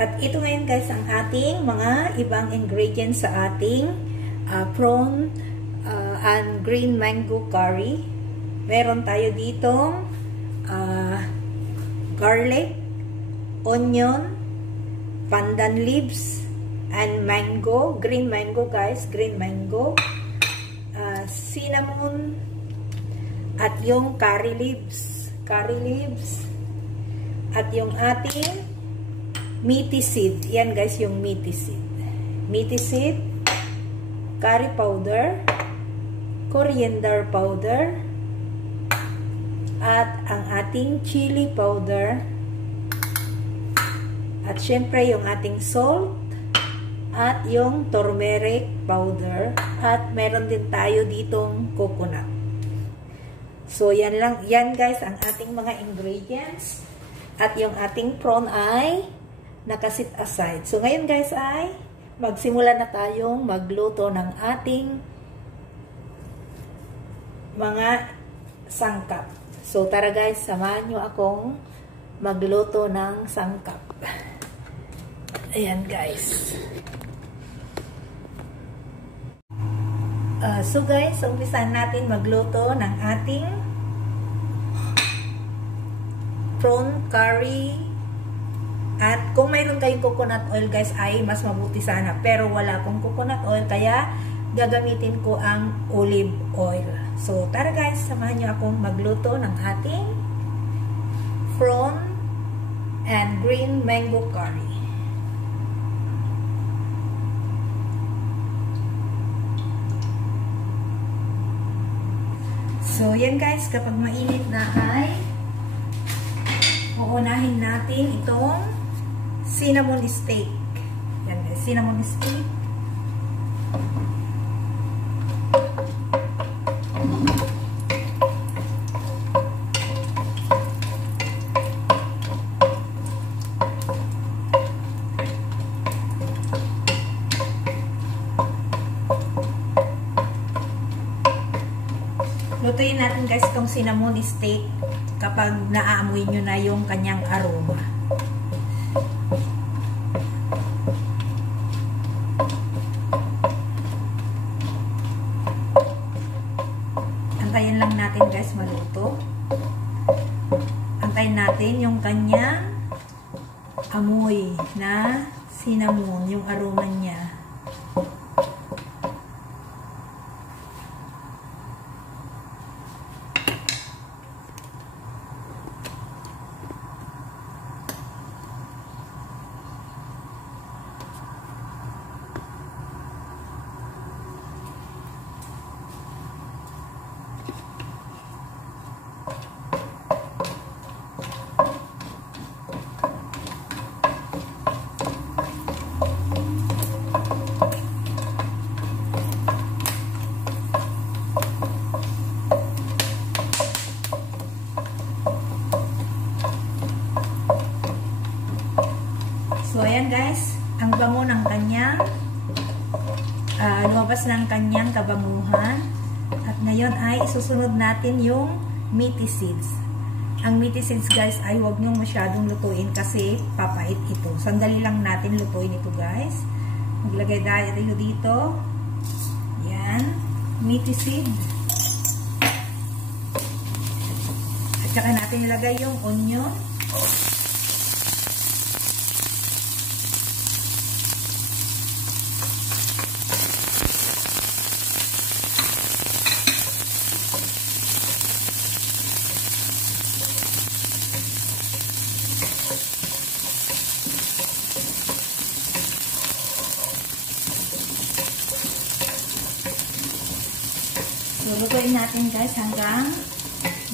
At ito ngayon guys ang ating mga ibang ingredients sa ating prawn and green mango curry. Meron tayo ditong garlic, onion, pandan leaves, and mango, green mango guys, green mango, cinnamon, at yung curry leaves, at yung ating meaty seed. Yan guys yung meaty seed, curry powder, coriander powder, at ang ating chili powder, at syempre yung ating salt, at yung turmeric powder, at meron din tayo ditong coconut. So yan lang, yan guys ang ating mga ingredients, at yung ating prawn ay nakasit aside. So ngayon guys ay magsimula na tayong magluto ng ating mga sangkap. So tara guys, samahan nyo akong magluto ng sangkap. Ayan guys. So guys, umpisahan natin magluto ng ating prawn curry. At kung mayroon kayong coconut oil guys ay mas mabuti sana. Pero wala akong coconut oil kaya gagamitin ko ang olive oil. So tara guys, samahan nyo akong magluto ng ating prawn and green mango curry. So, yan guys, kapag mainit na ay uunahin natin itong cinnamon steak. Yan guys, cinnamon steak. Lutuin natin guys itong cinnamon steak kapag naaamoy nyo na yung kanyang aroma. Antayin lang natin guys maluto. Antayin natin yung kanyang amoy na cinnamon, yung aroma niya. So, ayan guys, ang bango ng kanyang, lumabas ng kanyang kabanguhan. At ngayon ay isusunod natin yung meaty seeds. Ang meaty seeds guys ay huwag nyo masyadong lutuin kasi papait ito. Sandali lang natin lutuin ito guys. Maglagay tayo dito. Yan, meaty seed. At saka natin ilagay yung onion. So, lutuin natin guys hanggang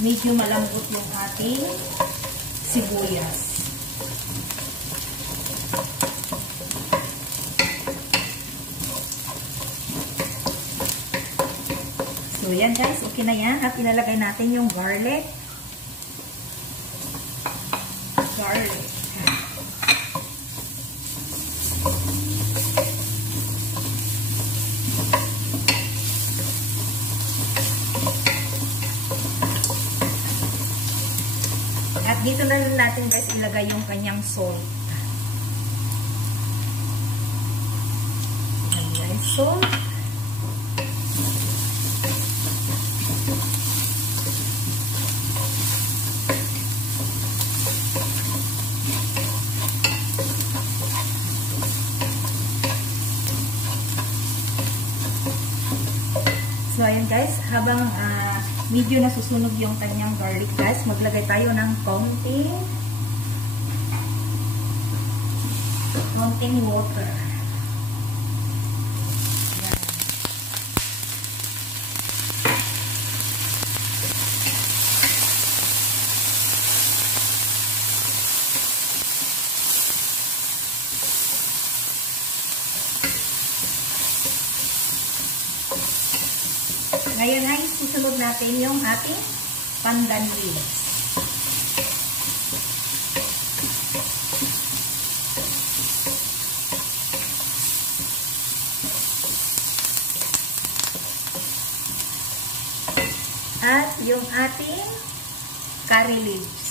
medyo malambot yung ating sibuyas. So, yan guys. Okay na yan. At ilalagay natin yung garlic. At dito na rin natin guys ilagay yung kanyang salt. salt. So, ayan guys, habang medyo nasusunog yung kanyang garlic guys, maglagay tayo ng konting water. Ngayon ay susunod natin yung ating pandan leaves. At yung ating curry leaves.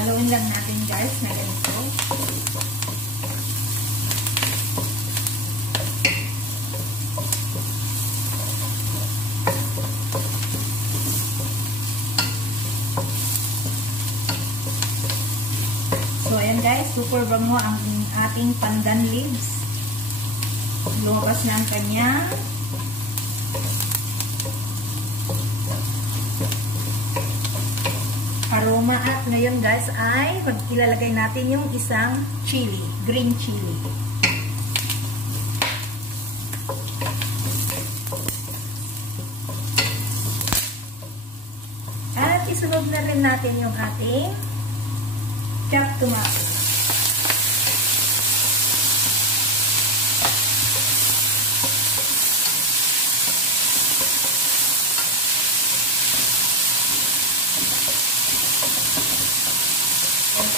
Haluin lang natin guys na ganito. So ayan guys, super bango ang ating pandan leaves. Lumabas na ang kanya aroma. At ngayon guys ay ilalagay natin yung isang chili, green chili. At isunod na rin natin yung ating chopped tomato.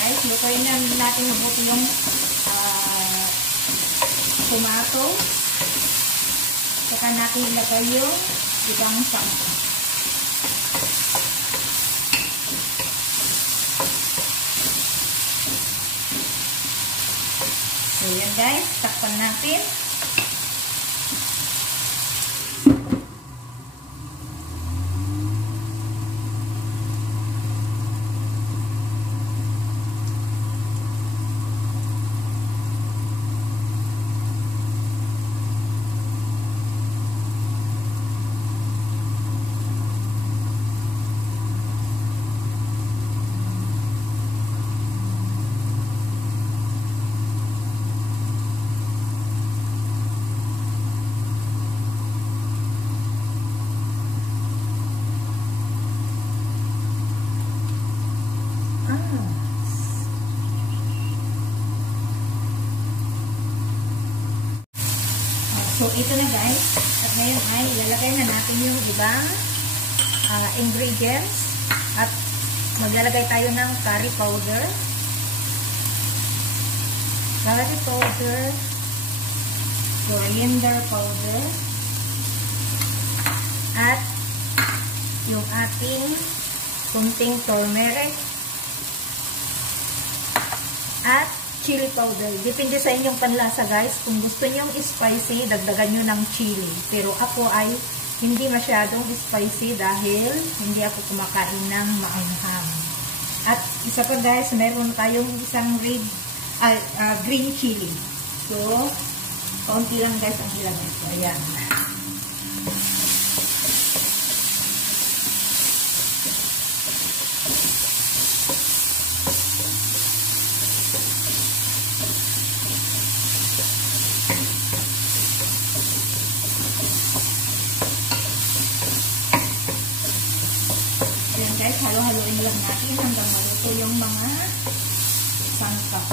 Guys, lutuin na natin mabuti yung tomato. Saka natin ilagay yung ibang sangkap. So yan guys, takpan natin. So, ito na guys. At ngayon ay ilalagay na natin yung ibang ingredients. At maglalagay tayo ng curry powder. Curry powder. Coriander powder. At yung ating kunting turmeric. At chili powder. Depende sa inyong panlasa guys. Kung gusto nyo spicy, dagdagan nyo ng chili. Pero ako ay hindi masyadong spicy dahil hindi ako kumakain ng maanghang. At isa pa guys, meron tayong isang green chili. So, kaunti lang guys ang ilagay ko. Ayan. Ayan guys, halo-haloin lang natin hanggang maluto yung mga sangkap.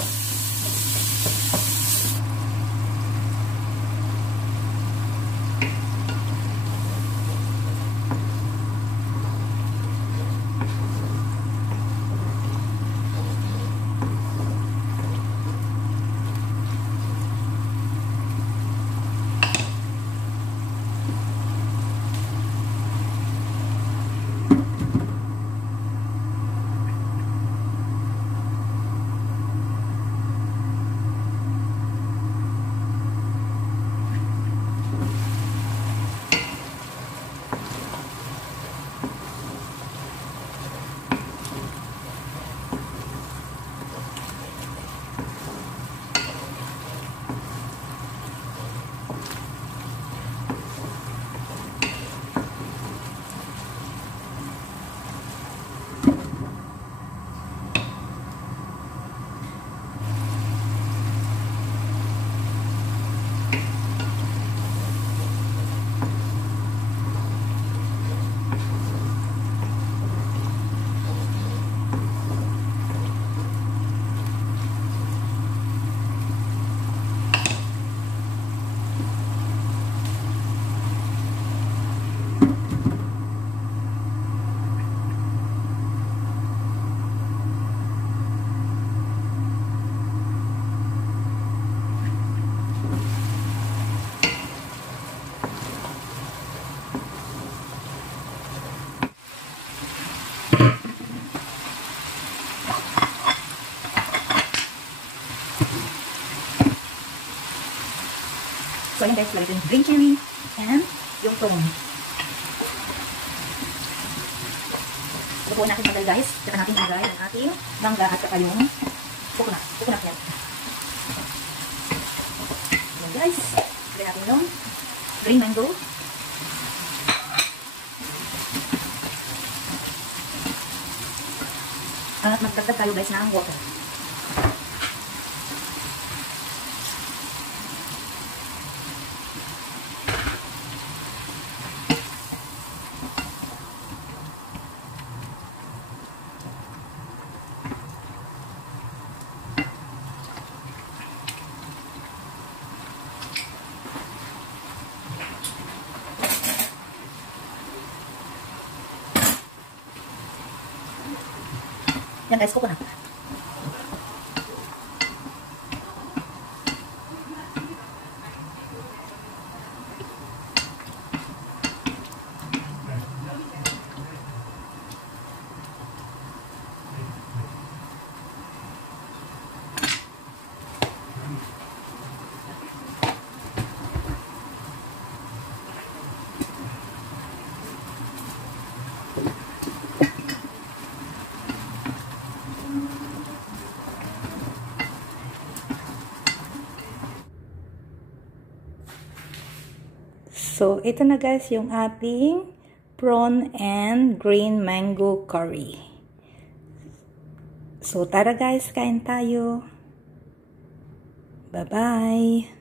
So, ayan guys, lagay yung green chili and yung prawn. Lutuin natin magal guys. Saka natin ilagay ang ating mangga at saka yung coconut. Coconut yan. Ayan guys. Ilagay natin yung green mango. At magdagdag tayo guys ng water. Yan guys, coconut. So, ito na guys yung ating prawn and green mango curry. So, tara guys, kain tayo. Bye-bye!